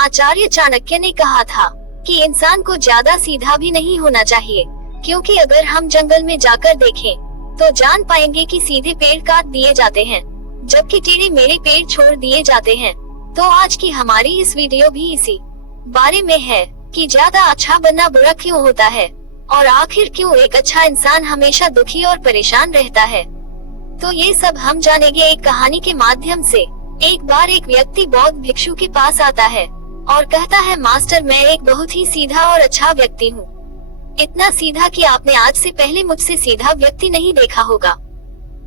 आचार्य चाणक्य ने कहा था कि इंसान को ज्यादा सीधा भी नहीं होना चाहिए, क्योंकि अगर हम जंगल में जाकर देखें तो जान पाएंगे कि सीधे पेड़ काट दिए जाते हैं, जबकि टेढ़े मेढ़े पेड़ छोड़ दिए जाते हैं। तो आज की हमारी इस वीडियो भी इसी बारे में है कि ज्यादा अच्छा बनना बुरा क्यों होता है और आखिर क्यों एक अच्छा इंसान हमेशा दुखी और परेशान रहता है। तो ये सब हम जानेंगे एक कहानी के माध्यम से। एक बार एक व्यक्ति बौद्ध भिक्षु के पास आता है और कहता है, मास्टर, मैं एक बहुत ही सीधा और अच्छा व्यक्ति हूँ। इतना सीधा कि आपने आज से पहले मुझसे सीधा व्यक्ति नहीं देखा होगा।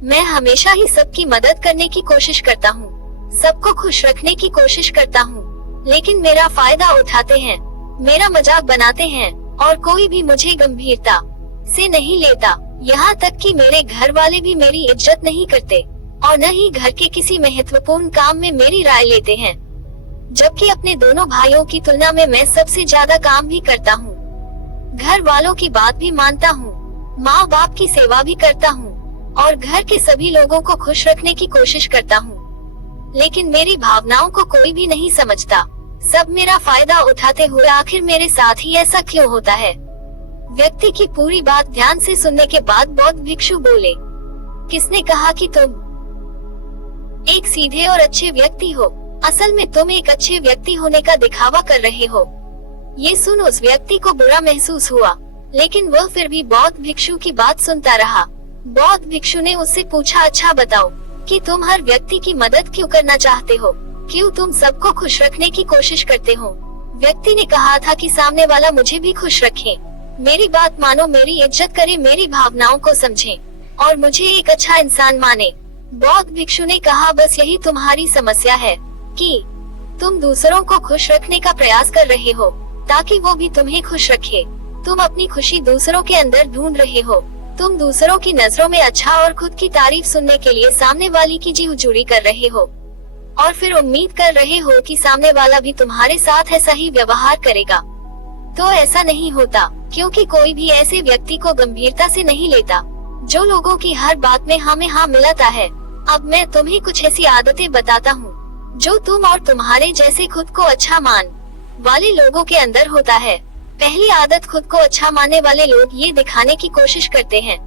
मैं हमेशा ही सबकी मदद करने की कोशिश करता हूँ, सबको खुश रखने की कोशिश करता हूँ, लेकिन मेरा फायदा उठाते हैं, मेरा मजाक बनाते हैं और कोई भी मुझे गंभीरता से नहीं लेता। यहाँ तक कि मेरे घर वाले भी मेरी इज्जत नहीं करते और न ही घर के किसी महत्वपूर्ण काम में मेरी राय लेते हैं, जबकि अपने दोनों भाइयों की तुलना में मैं सबसे ज्यादा काम भी करता हूँ, घर वालों की बात भी मानता हूँ, माँ बाप की सेवा भी करता हूँ और घर के सभी लोगों को खुश रखने की कोशिश करता हूँ, लेकिन मेरी भावनाओं को कोई भी नहीं समझता। सब मेरा फायदा उठाते हुए आखिर मेरे साथ ही ऐसा क्यों होता है। व्यक्ति की पूरी बात ध्यान से सुनने के बाद बौद्ध भिक्षु बोले, किसने कहा कि तुम एक सीधे और अच्छे व्यक्ति हो? असल में तुम एक अच्छे व्यक्ति होने का दिखावा कर रहे हो। ये सुन उस व्यक्ति को बुरा महसूस हुआ, लेकिन वह फिर भी बौद्ध भिक्षु की बात सुनता रहा। बौद्ध भिक्षु ने उससे पूछा, अच्छा बताओ कि तुम हर व्यक्ति की मदद क्यों करना चाहते हो, क्यों तुम सबको खुश रखने की कोशिश करते हो? व्यक्ति ने कहा था कि सामने वाला मुझे भी खुश रखे, मेरी बात मानो, मेरी इज्जत करे, मेरी भावनाओं को समझे और मुझे एक अच्छा इंसान माने। बौद्ध भिक्षु ने कहा, बस यही तुम्हारी समस्या है कि तुम दूसरों को खुश रखने का प्रयास कर रहे हो ताकि वो भी तुम्हें खुश रखे। तुम अपनी खुशी दूसरों के अंदर ढूंढ रहे हो। तुम दूसरों की नजरों में अच्छा और खुद की तारीफ सुनने के लिए सामने वाले की जी हुजूरी कर रहे हो और फिर उम्मीद कर रहे हो कि सामने वाला भी तुम्हारे साथ ऐसा ही व्यवहार करेगा। तो ऐसा नहीं होता, क्योंकि कोई भी ऐसे व्यक्ति को गंभीरता से नहीं लेता जो लोगों की हर बात में हाँ में हाँ मिलाता है। अब मैं तुम्हें कुछ ऐसी आदतें बताता हूँ जो तुम और तुम्हारे जैसे खुद को अच्छा मान वाले लोगों के अंदर होता है। पहली आदत, खुद को अच्छा मानने वाले लोग ये दिखाने की कोशिश करते हैं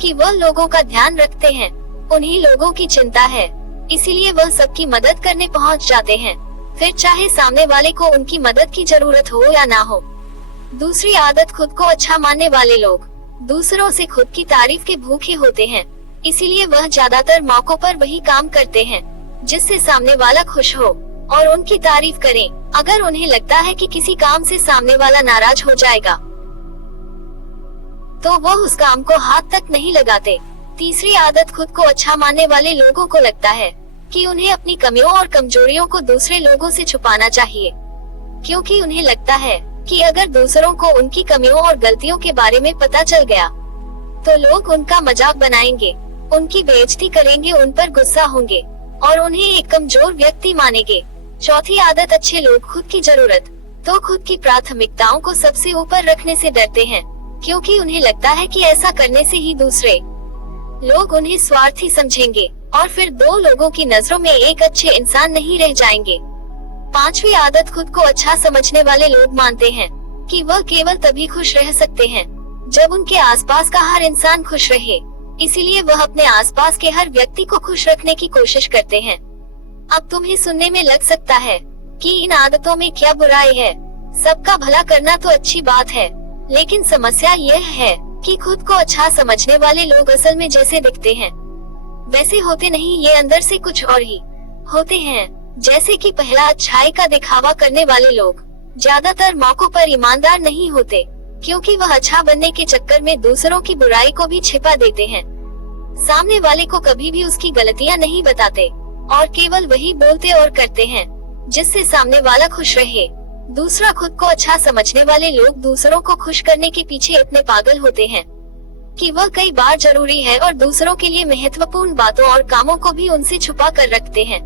कि वह लोगों का ध्यान रखते हैं, उन्हीं लोगों की चिंता है, इसीलिए वह सबकी मदद करने पहुंच जाते हैं, फिर चाहे सामने वाले को उनकी मदद की जरूरत हो या ना हो। दूसरी आदत, खुद को अच्छा मानने वाले लोग दूसरों से खुद की तारीफ के भूखे होते हैं, इसीलिए वह ज्यादातर मौकों पर वही काम करते हैं जिससे सामने वाला खुश हो और उनकी तारीफ करें। अगर उन्हें लगता है कि किसी काम से सामने वाला नाराज हो जाएगा तो वह उस काम को हाथ तक नहीं लगाते। तीसरी आदत, खुद को अच्छा मानने वाले लोगों को लगता है कि उन्हें अपनी कमियों और कमजोरियों को दूसरे लोगों से छुपाना चाहिए, क्योंकि उन्हें लगता है कि अगर दूसरों को उनकी कमियों और गलतियों के बारे में पता चल गया तो लोग उनका मजाक बनाएंगे, उनकी बेइज्जती करेंगे, उन पर गुस्सा होंगे और उन्हें एक कमजोर व्यक्ति मानेंगे। चौथी आदत, अच्छे लोग खुद की जरूरत तो खुद की प्राथमिकताओं को सबसे ऊपर रखने से डरते हैं, क्योंकि उन्हें लगता है कि ऐसा करने से ही दूसरे लोग उन्हें स्वार्थी समझेंगे और फिर दो लोगों की नजरों में एक अच्छे इंसान नहीं रह जाएंगे। पांचवी आदत, खुद को अच्छा समझने वाले लोग मानते हैं कि वह केवल तभी खुश रह सकते हैं जब उनके आसपास का हर इंसान खुश रहे, इसीलिए वह अपने आसपास के हर व्यक्ति को खुश रखने की कोशिश करते हैं। अब तुम्हें सुनने में लग सकता है कि इन आदतों में क्या बुराई है, सबका भला करना तो अच्छी बात है, लेकिन समस्या यह है कि खुद को अच्छा समझने वाले लोग असल में जैसे दिखते हैं वैसे होते नहीं, ये अंदर से कुछ और ही होते हैं। जैसे कि पहला, अच्छाई का दिखावा करने वाले लोग ज्यादातर मौकों पर ईमानदार नहीं होते, क्योंकि वह अच्छा बनने के चक्कर में दूसरों की बुराई को भी छिपा देते हैं। सामने वाले को कभी भी उसकी गलतियां नहीं बताते और केवल वही बोलते और करते हैं जिससे सामने वाला खुश रहे। दूसरा, खुद को अच्छा समझने वाले लोग दूसरों को खुश करने के पीछे इतने पागल होते हैं कि वह कई बार जरूरी है और दूसरों के लिए महत्वपूर्ण बातों और कामों को भी उनसे छुपा कर रखते हैं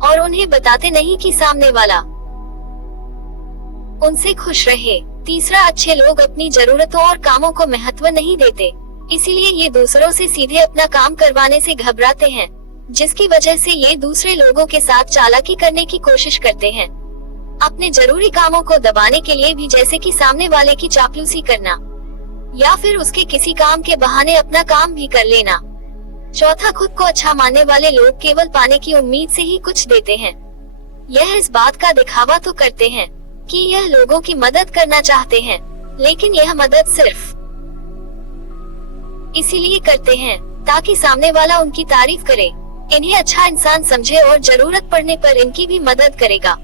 और उन्हें बताते नहीं कि सामने वाला उनसे खुश रहे। तीसरा, अच्छे लोग अपनी जरूरतों और कामों को महत्व नहीं देते, इसीलिए ये दूसरों से सीधे अपना काम करवाने से घबराते हैं, जिसकी वजह से ये दूसरे लोगों के साथ चालाकी करने की कोशिश करते हैं। अपने जरूरी कामों को दबाने के लिए भी, जैसे कि सामने वाले की चापलूसी करना या फिर उसके किसी काम के बहाने अपना काम भी कर लेना। चौथा, खुद को अच्छा मानने वाले लोग केवल पाने की उम्मीद से ही कुछ देते हैं। यह इस बात का दिखावा तो करते हैं कि यह लोगों की मदद करना चाहते हैं, लेकिन यह मदद सिर्फ इसीलिए करते हैं ताकि सामने वाला उनकी तारीफ करे, इन्हें अच्छा इंसान समझे और जरूरत पड़ने पर इनकी भी मदद करेगा।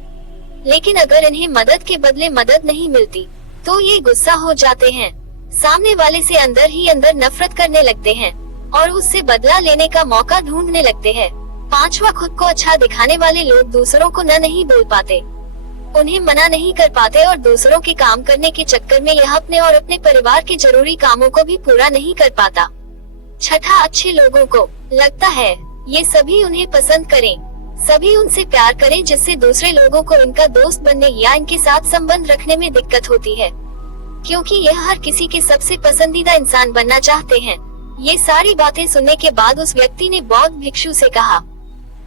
लेकिन अगर इन्हें मदद के बदले मदद नहीं मिलती तो ये गुस्सा हो जाते हैं, सामने वाले से अंदर ही अंदर नफरत करने लगते हैं और उससे बदला लेने का मौका ढूंढने लगते हैं। पांचवा, खुद को अच्छा दिखाने वाले लोग दूसरों को न नहीं बोल पाते, उन्हें मना नहीं कर पाते और दूसरों के काम करने के चक्कर में यह अपने और अपने परिवार के जरूरी कामों को भी पूरा नहीं कर पाता। छठा, अच्छे लोगों को लगता है ये सभी उन्हें पसंद करें, सभी उनसे प्यार करें, जिससे दूसरे लोगों को इनका दोस्त बनने या इनके साथ संबंध रखने में दिक्कत होती है, क्योंकि यह हर किसी के सबसे पसंदीदा इंसान बनना चाहते हैं। ये सारी बातें सुनने के बाद उस व्यक्ति ने बौद्ध भिक्षु से कहा,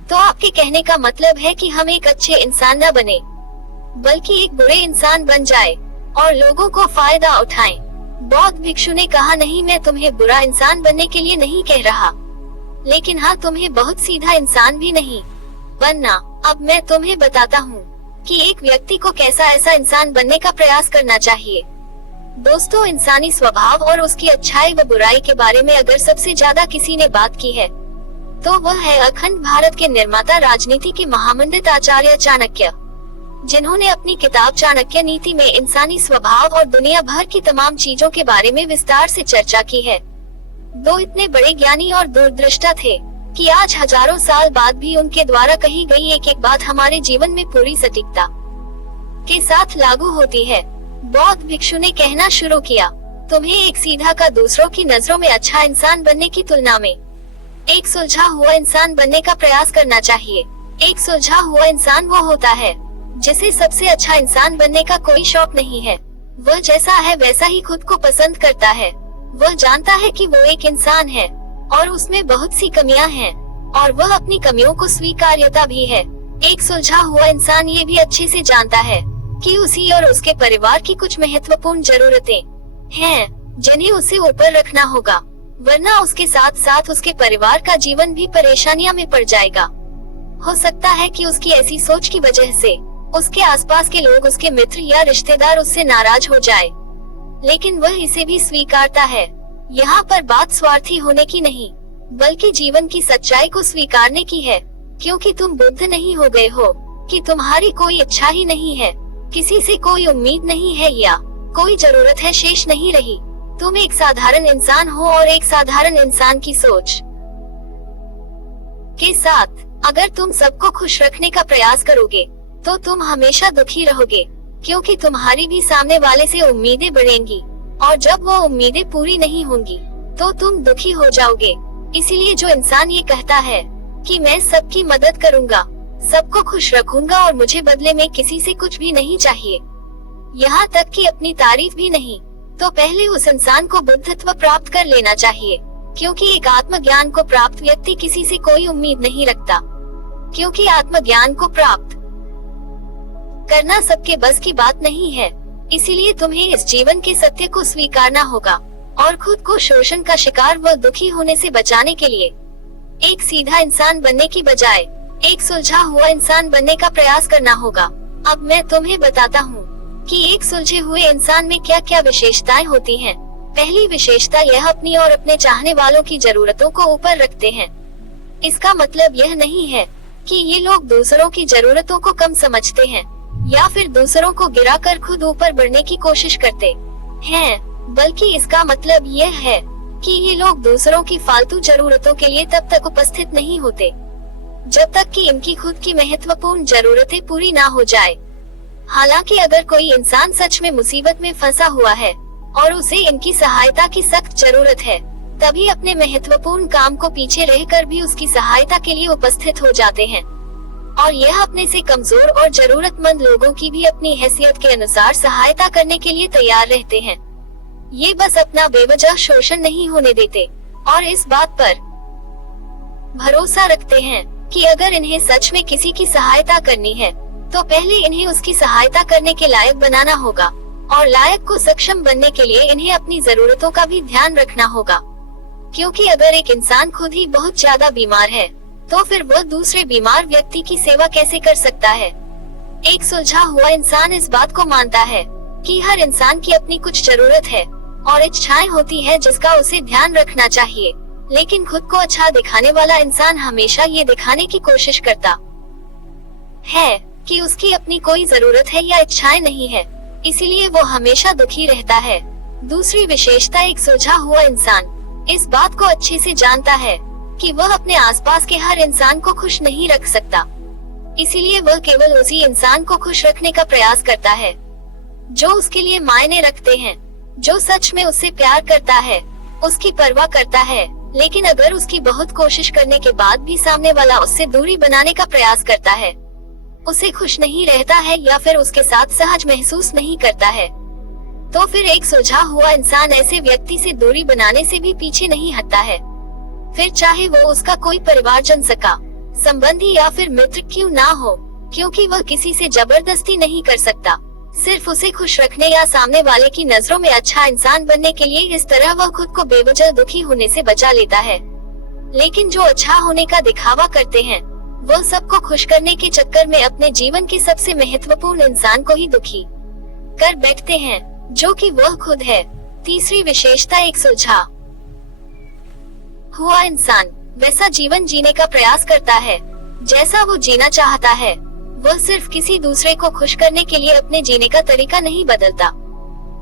तो आपके कहने का मतलब है कि हम एक अच्छे इंसान न बने बल्कि एक बुरे इंसान बन जाए और लोगों को फायदा उठाएं। बौद्ध भिक्षु ने कहा, नहीं, मैं तुम्हें बुरा इंसान बनने के लिए नहीं कह रहा, लेकिन हाँ, तुम्हें बहुत सीधा इंसान भी नहीं बनना। अब मैं तुम्हें बताता हूँ कि एक व्यक्ति को कैसा ऐसा इंसान बनने का प्रयास करना चाहिए। दोस्तों, इंसानी स्वभाव और उसकी अच्छाई व बुराई के बारे में अगर सबसे ज्यादा किसी ने बात की है तो वह है अखंड भारत के निर्माता, राजनीति के महामंडित आचार्य चाणक्य, जिन्होंने अपनी किताब चाणक्य नीति में इंसानी स्वभाव और दुनिया भर की तमाम चीजों के बारे में विस्तार से चर्चा की है। दो इतने बड़े ज्ञानी और दूरदृष्टा थे कि आज हजारों साल बाद भी उनके द्वारा कही गई एक एक बात हमारे जीवन में पूरी सटीकता के साथ लागू होती है। बौद्ध भिक्षु ने कहना शुरू किया, तुम्हें एक सीधा का दूसरों की नजरों में अच्छा इंसान बनने की तुलना में एक सुलझा हुआ इंसान बनने का प्रयास करना चाहिए। एक सुलझा हुआ इंसान वो होता है जिसे सबसे अच्छा इंसान बनने का कोई शौक नहीं है। वह जैसा है वैसा ही खुद को पसंद करता है। वह जानता है कि वो एक इंसान है और उसमें बहुत सी कमियां हैं और वह अपनी कमियों को स्वीकार्यता भी है। एक सुलझा हुआ इंसान ये भी अच्छे से जानता है कि उसी और उसके परिवार की कुछ महत्वपूर्ण जरूरतें हैं जिन्हें उसे ऊपर रखना होगा, वरना उसके साथ साथ उसके परिवार का जीवन भी परेशानियां में पड़ जाएगा। हो सकता है कि उसकी ऐसी सोच की वजह से उसके आसपास के लोग, उसके मित्र या रिश्तेदार उससे नाराज हो जाए, लेकिन वह इसे भी स्वीकारता है। यहाँ पर बात स्वार्थी होने की नहीं बल्कि जीवन की सच्चाई को स्वीकारने की है, क्योंकि तुम बुद्ध नहीं हो गए हो कि तुम्हारी कोई इच्छा ही नहीं है, किसी से कोई उम्मीद नहीं है या कोई जरूरत है शेष नहीं रही। तुम एक साधारण इंसान हो और एक साधारण इंसान की सोच के साथ अगर तुम सबको खुश रखने का प्रयास करोगे तो तुम हमेशा दुखी रहोगे, क्योंकि तुम्हारी भी सामने वाले से उम्मीदें बढ़ेंगी और जब वो उम्मीदें पूरी नहीं होंगी तो तुम दुखी हो जाओगे। इसीलिए जो इंसान ये कहता है कि मैं सबकी मदद करूंगा, सबको खुश रखूंगा और मुझे बदले में किसी से कुछ भी नहीं चाहिए, यहाँ तक कि अपनी तारीफ भी नहीं, तो पहले उस इंसान को बुद्धत्व प्राप्त कर लेना चाहिए, क्योंकि एक आत्मज्ञान को प्राप्त व्यक्ति किसी से कोई उम्मीद नहीं रखता, क्योंकि आत्मज्ञान को प्राप्त करना सबके बस की बात नहीं है। इसीलिए तुम्हें इस जीवन के सत्य को स्वीकारना होगा और खुद को शोषण का शिकार व दुखी होने से बचाने के लिए एक सीधा इंसान बनने की बजाय एक सुलझा हुआ इंसान बनने का प्रयास करना होगा। अब मैं तुम्हें बताता हूँ कि एक सुलझे हुए इंसान में क्या क्या विशेषताएं होती हैं। पहली विशेषता, यह अपनी और अपने चाहने वालों की जरूरतों को ऊपर रखते हैं। इसका मतलब यह नहीं है कि ये लोग दूसरों की जरूरतों को कम समझते हैं या फिर दूसरों को गिराकर खुद ऊपर बढ़ने की कोशिश करते हैं, बल्कि इसका मतलब यह है कि ये लोग दूसरों की फालतू जरूरतों के लिए तब तक उपस्थित नहीं होते जब तक कि इनकी खुद की महत्वपूर्ण जरूरतें पूरी ना हो जाए। हालांकि अगर कोई इंसान सच में मुसीबत में फंसा हुआ है और उसे इनकी सहायता की सख्त जरूरत है, तभी अपने महत्वपूर्ण काम को पीछे रहकर भी उसकी सहायता के लिए उपस्थित हो जाते हैं और यह अपने से कमजोर और जरूरतमंद लोगों की भी अपनी हैसियत के अनुसार सहायता करने के लिए तैयार रहते हैं। ये बस अपना बेवजह शोषण नहीं होने देते और इस बात पर भरोसा रखते हैं कि अगर इन्हें सच में किसी की सहायता करनी है तो पहले इन्हें उसकी सहायता करने के लायक बनाना होगा, और लायक को सक्षम बनने के लिए इन्हें अपनी जरूरतों का भी ध्यान रखना होगा। क्योंकि अगर एक इंसान खुद ही बहुत ज्यादा बीमार है, तो फिर वह दूसरे बीमार व्यक्ति की सेवा कैसे कर सकता है। एक सुलझा हुआ इंसान इस बात को मानता है कि हर इंसान की अपनी कुछ जरूरत है और इच्छाएं होती है जिसका उसे ध्यान रखना चाहिए, लेकिन खुद को अच्छा दिखाने वाला इंसान हमेशा ये दिखाने की कोशिश करता है कि उसकी अपनी कोई जरूरत है या इच्छाएं नहीं है, इसीलिए वो हमेशा दुखी रहता है। दूसरी विशेषता, एक सुलझा हुआ इंसान इस बात को अच्छे से जानता है कि वह अपने आसपास के हर इंसान को खुश नहीं रख सकता, इसीलिए वह केवल उसी इंसान को खुश रखने का प्रयास करता है जो उसके लिए मायने रखते हैं, जो सच में उससे प्यार करता है, उसकी परवाह करता है। लेकिन अगर उसकी बहुत कोशिश करने के बाद भी सामने वाला उससे दूरी बनाने का प्रयास करता है, उसे खुश नहीं रहता है या फिर उसके साथ सहज महसूस नहीं करता है, तो फिर एक सुलझा हुआ इंसान ऐसे व्यक्ति से दूरी बनाने से भी पीछे नहीं हटता है। फिर चाहे वो उसका कोई परिवारजन, सका संबंधी या फिर मित्र क्यों ना हो, क्योंकि वह किसी से जबरदस्ती नहीं कर सकता। सिर्फ उसे खुश रखने या सामने वाले की नजरों में अच्छा इंसान बनने के लिए इस तरह वह खुद को बेवजह दुखी होने से बचा लेता है। लेकिन जो अच्छा होने का दिखावा करते हैं, वह सबको खुश करने के चक्कर में अपने जीवन के सबसे महत्वपूर्ण इंसान को ही दुखी कर बैठते हैं, जो कि वह खुद है। तीसरी विशेषता, एक सुलझा हुआ इंसान वैसा जीवन जीने का प्रयास करता है जैसा वो जीना चाहता है। वह सिर्फ किसी दूसरे को खुश करने के लिए अपने जीने का तरीका नहीं बदलता।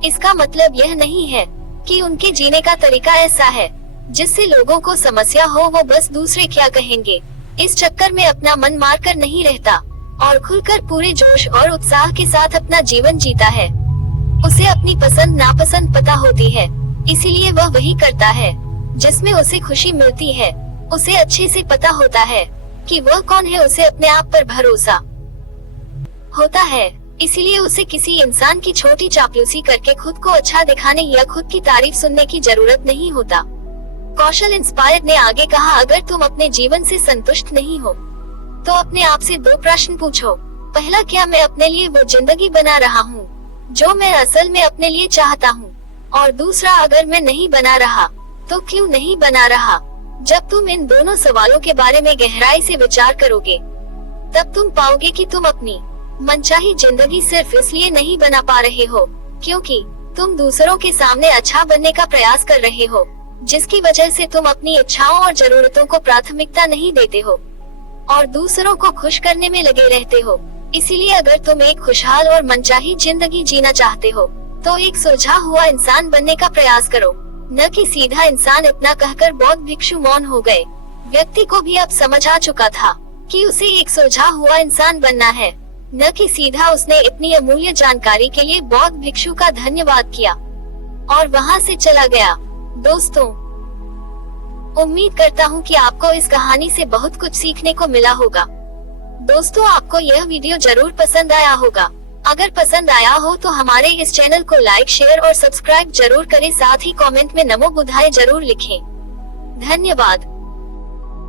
इसका मतलब यह नहीं है कि उनके जीने का तरीका ऐसा है जिससे लोगों को समस्या हो, वो बस दूसरे क्या कहेंगे इस चक्कर में अपना मन मारकर नहीं रहता और खुलकर पूरे जोश और उत्साह के साथ अपना जीवन जीता है। उसे अपनी पसंद नापसंद पता होती है, इसीलिए वह वही करता है जिसमें उसे खुशी मिलती है। उसे अच्छे से पता होता है कि वह कौन है, उसे अपने आप पर भरोसा होता है, इसीलिए उसे किसी इंसान की छोटी चापलूसी करके खुद को अच्छा दिखाने या खुद की तारीफ सुनने की जरूरत नहीं होता। कौशल इंस्पायर्ड ने आगे कहा, अगर तुम अपने जीवन से संतुष्ट नहीं हो तो अपने आप से 2 प्रश्न पूछो। पहला, क्या मैं अपने लिए वो जिंदगी बना रहा हूँ जो मैं असल में अपने लिए चाहता हूँ, और दूसरा, अगर मैं नहीं बना रहा तो क्यों नहीं बना रहा। जब तुम इन दोनों सवालों के बारे में गहराई से विचार करोगे, तब तुम पाओगे कि तुम अपनी मनचाही जिंदगी सिर्फ इसलिए नहीं बना पा रहे हो क्योंकि तुम दूसरों के सामने अच्छा बनने का प्रयास कर रहे हो, जिसकी वजह से तुम अपनी इच्छाओं और जरूरतों को प्राथमिकता नहीं देते हो और दूसरों को खुश करने में लगे रहते हो। इसीलिए अगर तुम एक खुशहाल और मनचाही जिंदगी जीना चाहते हो तो एक सुलझा हुआ इंसान बनने का प्रयास करो, न कि सीधा इंसान। इतना कहकर बौद्ध भिक्षु मौन हो गए। व्यक्ति को भी अब समझ आ चुका था कि उसे एक सुलझा हुआ इंसान बनना है, न कि सीधा। उसने इतनी अमूल्य जानकारी के लिए बौद्ध भिक्षु का धन्यवाद किया और वहां से चला गया। दोस्तों, उम्मीद करता हूँ कि आपको इस कहानी से बहुत कुछ सीखने को मिला होगा। दोस्तों, आपको यह वीडियो जरूर पसंद आया होगा। अगर पसंद आया हो तो हमारे इस चैनल को लाइक, शेयर और सब्सक्राइब जरूर करें। साथ ही कमेंट में नमो बुद्धाय जरूर लिखें। धन्यवाद।